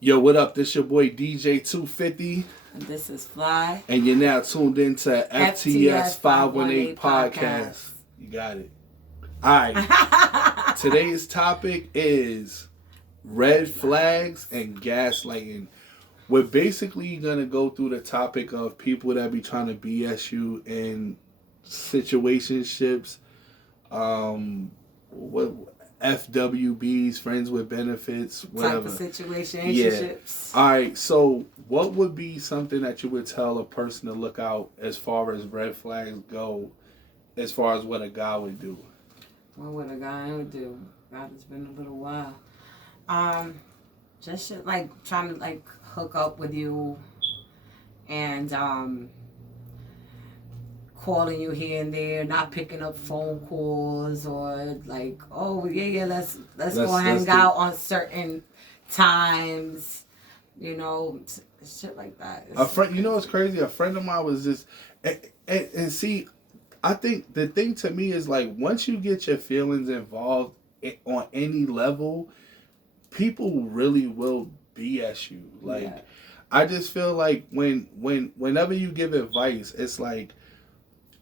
Yo, what up? This your boy DJ 250. And this is Fly. And you're now tuned into FTS 518 Podcast. You got it. Alright. Today's topic is red flags and gaslighting. We're basically going to go through the topic of people that be trying to BS you in situationships. FWBs, friends with benefits, whatever. Type of situationships. Yeah. All right. So, what would be something that you would tell a person to look out as far as red flags go, as far as what a guy would do? What would a guy do? God, it's been a little while. Just shit, like trying to hook up with you, and calling you here and there, not picking up phone calls, or let's go hang out on certain times, shit like that. A friend, what's crazy? A friend of mine was just, and see, I think the thing to me is once you get your feelings involved on any level, people really will BS you. I just feel like whenever you give advice, it's like,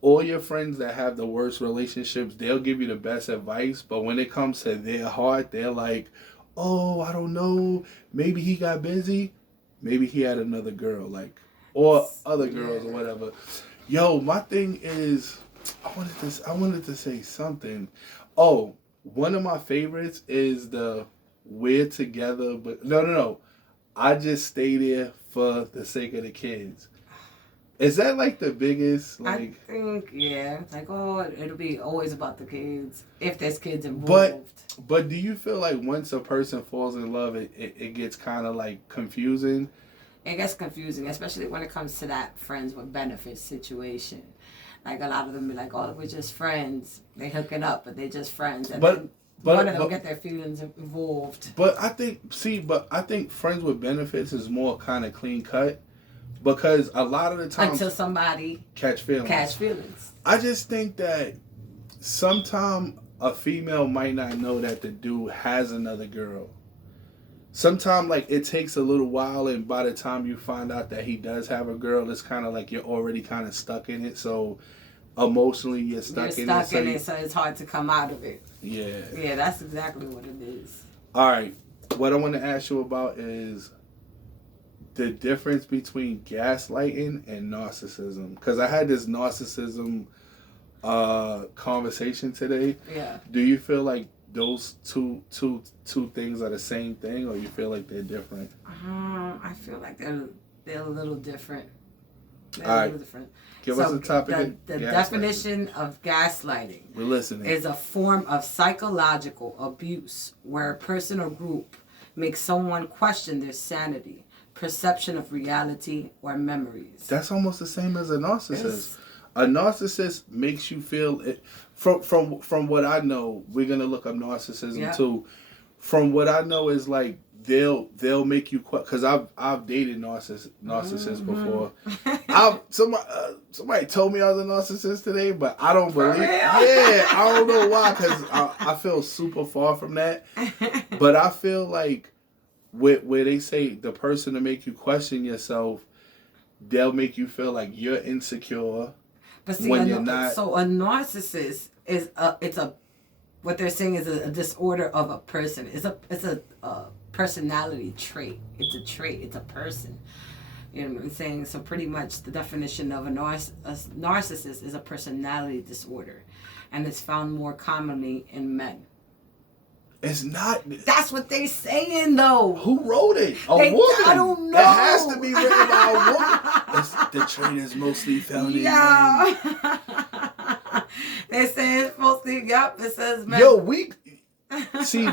all your friends that have the worst relationships, they'll give you the best advice, but when it comes to their heart, they're like, oh, I don't know, maybe he got busy, maybe he had another girl, or other girls or whatever. Yo, my thing is, I wanted to say something. Oh, one of my favorites is the we're together, but no. I just stay there for the sake of the kids. Is that the biggest? I think, yeah. It'll be always about the kids if there's kids involved. But do you feel like once a person falls in love, it gets kind of confusing? It gets confusing, especially when it comes to that friends with benefits situation. A lot of them be like, oh, we're just friends. They hooking up, but they're just friends. And one of them get their feelings involved. But I think friends with benefits is more kind of clean cut. Because a lot of the times... Until somebody... Catch feelings. I just think that sometimes a female might not know that the dude has another girl. Sometimes, it takes a little while, and by the time you find out that he does have a girl, it's kind of you're already kind of stuck in it. So, emotionally, you're stuck in it. So it's hard to come out of it. Yeah. Yeah, that's exactly what it is. All right. What I want to ask you about is the difference between gaslighting and narcissism. Because I had this narcissism conversation today. Yeah. Do you feel like those two things are the same thing, or you feel like they're different? I feel like they're a little different. All right. Give us a topic. The definition of gaslighting. We're listening. Is a form of psychological abuse where a person or group makes someone question their sanity, perception of reality, or memories. That's almost the same as a narcissist. A narcissist makes you feel it. From what I know, we're gonna look up narcissism too. From what I know is they'll make you because I've dated narcissists before. Somebody told me I was a narcissist today, but I don't believe. Yeah, I don't know why, because I feel super far from that. But I feel like where they say the person to make you question yourself, they'll make you feel like you're insecure. But see, when you're not. So a narcissist is what they're saying is a disorder of a person. It's a personality trait. It's a trait. It's a person. You know what I'm saying? So pretty much the definition of a narcissist is a personality disorder, and it's found more commonly in men. It's not. That's what they saying though. Who wrote it? A woman. I don't know. It has to be written by a woman. The trait is mostly found in men. They say it's mostly. Yep, it says men. Yo, see.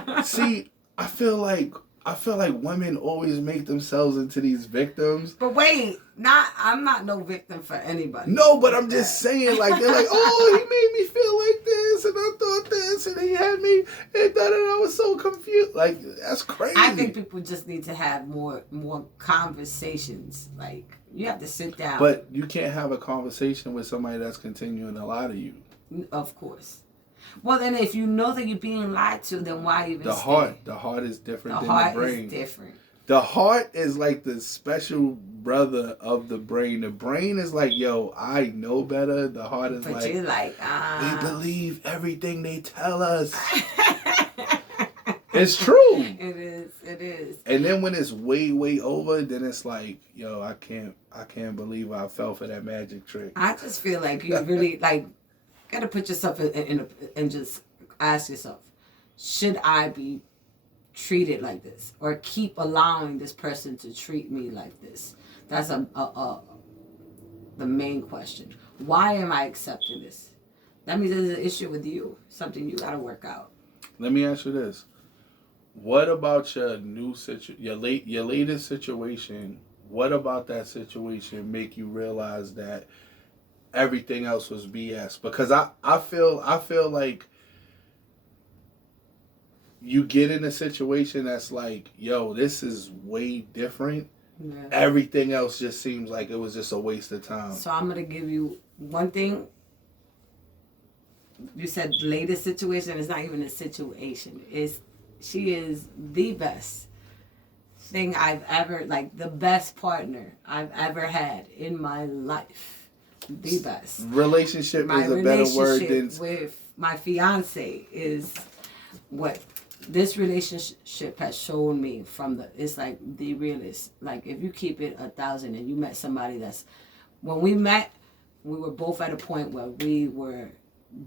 I feel like women always make themselves into these victims. But wait, I'm not no victim for anybody. No, but I'm just saying, they're like, oh, he made me feel like this, and I thought this, and he had me, and I was so confused. That's crazy. I think people just need to have more conversations. You have to sit down. But you can't have a conversation with somebody that's continuing to lie to you. Of course. Well, then if you know that you're being lied to, then why even The heart is different than the brain. The heart is different. The heart is like the special brother of the brain. The brain is like, yo, I know better. The heart is but you're like, we believe everything they tell us. It's true. It is. And then when it's way, way over, then it's like, yo, I can't believe I fell for that magic trick. I just feel like you really like gotta put yourself in and just ask yourself, should I be treated like this, or keep allowing this person to treat me like this? That's the main question. Why am I accepting this? That means there's an issue with you, something you gotta work out. Let me ask you this: what about your your latest situation? What about that situation make you realize that everything else was BS? Because I feel like you get in a situation that's like, yo, this is way different. Yeah. Everything else just seems like it was just a waste of time. So I'm gonna give you one thing. You said the latest situation is not even a situation. She is the best thing I've ever, like the best partner I've ever had in my life. The best. Relationship is a better word than... with my fiance is what this relationship has shown me it's like the realist. Like if you keep it 1,000 and you met somebody when we met, we were both at a point where we were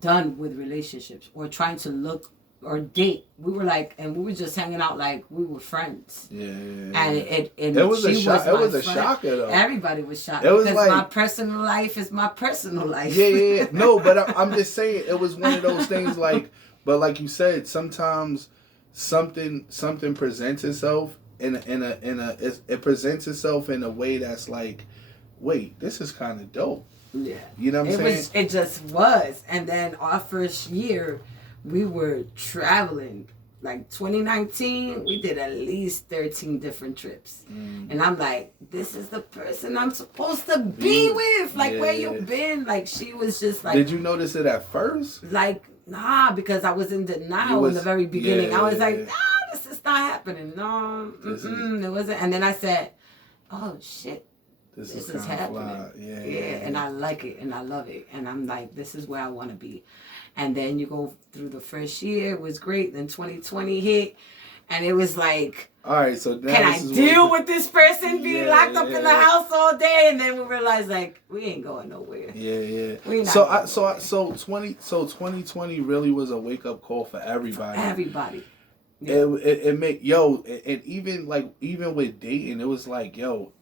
done with relationships or trying to look or date. We were like, and we were just hanging out like we were friends. Yeah. And it was a shock. It was a shocker though. Everybody was shocked. It was because like, my personal life is my personal life. Yeah. No, but I'm just saying it was one of those things like, but like you said, sometimes something presents itself it presents itself in a way that's like, wait, this is kind of dope. Yeah. You know what I'm saying? It just was. And then our first year, we were traveling. Like 2019, we did at least 13 different trips. And I'm like, this is the person I'm supposed to be with. Like, where you been? Like, she was just like... Did you notice it at first? Like, nah, because I was in denial in the very beginning. I was like, nah, this is not happening. No, it wasn't. And then I said, oh, shit. This is happening. Yeah, and I like it and I love it. And I'm like, this is where I want to be. And then you go through the first year, it was great. Then 2020 hit, and it was like, all right, so now can I deal with this person being locked up in the house all day? And then we realized, like, we ain't going nowhere. Yeah. We not so 2020 really was a wake up call for everybody. Everybody. Yeah. It make and even with dating, it was like, yo,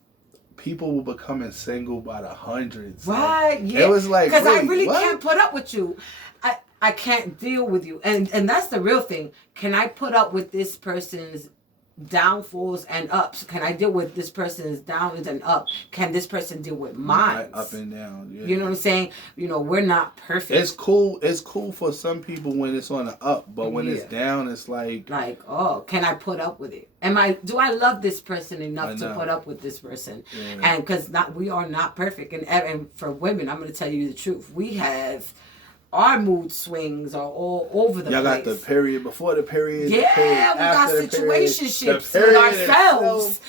people were becoming single by the hundreds. Right, like, yeah. It was like, because I really can't put up with you. I can't deal with you. And that's the real thing. Can I put up with this person's downfalls and ups? Can I deal with this person's downs and up? Can this person deal with mine? Up and down. Yeah. You know what I'm saying? You know, we're not perfect. It's cool for some people when it's on the up, but when it's down, it's like, oh, can I put up with it? Do I love this person enough to put up with this person? Yeah. And because we are not perfect. And for women, I'm going to tell you the truth. We have... Our mood swings are all over the place. Y'all got the period before the period. Yeah, the period we got situationships with ourselves.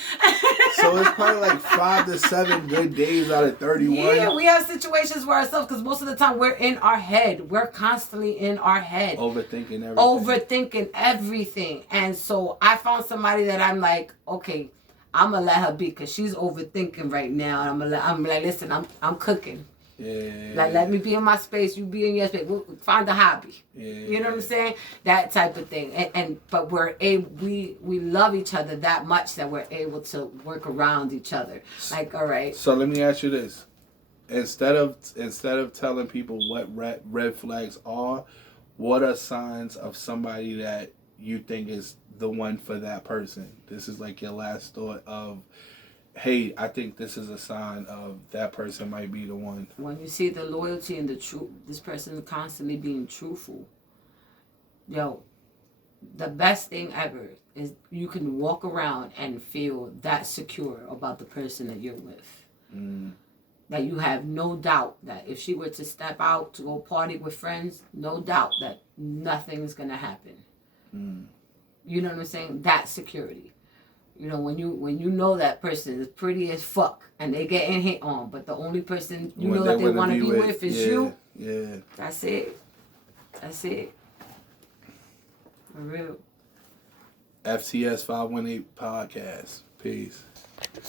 So it's probably like 5 to 7 good days out of 31. Yeah, we have situations for ourselves because most of the time we're in our head. We're constantly in our head. Overthinking everything. And so I found somebody that I'm like, okay, I'm going to let her be because she's overthinking right now. And I'm like, listen, I'm cooking. Yeah. Like, let me be in my space, you be in your space. We'll find a hobby. Yeah. You know what I'm saying? That type of thing. But we love each other that much that we're able to work around each other. Like, all right. So let me ask you this: instead of telling people what red flags are, what are signs of somebody that you think is the one for that person? This is like your last thought of, hey, I think this is a sign of that person might be the one. When you see the loyalty and the truth, this person constantly being truthful. Yo, the best thing ever is you can walk around and feel that secure about the person that you're with. That you have no doubt that if she were to step out to go party with friends, no doubt that nothing's going to happen. You know what I'm saying? That security. You know, when you know that person is pretty as fuck and they getting hit on, but the only person you know that they want to be with is you. Yeah. That's it. That's it. For real. FTS 518 podcast. Peace.